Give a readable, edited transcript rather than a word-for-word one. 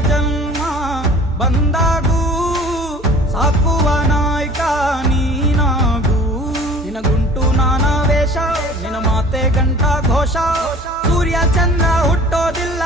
ಜನ್ಮ ಬಂದಾಗೂ ಸಾಕುವ ನಾಯಕ ನೀನಾಗೂ. ನಿನಗುಂಟು ನಾನಾ ವೇಷ, ನಿನ ಮಾತೆ ಗಂಟ ಘೋಷ. ಸೂರ್ಯ ಚಂದ್ರ ಹುಟ್ಟೋದಿಲ್ಲ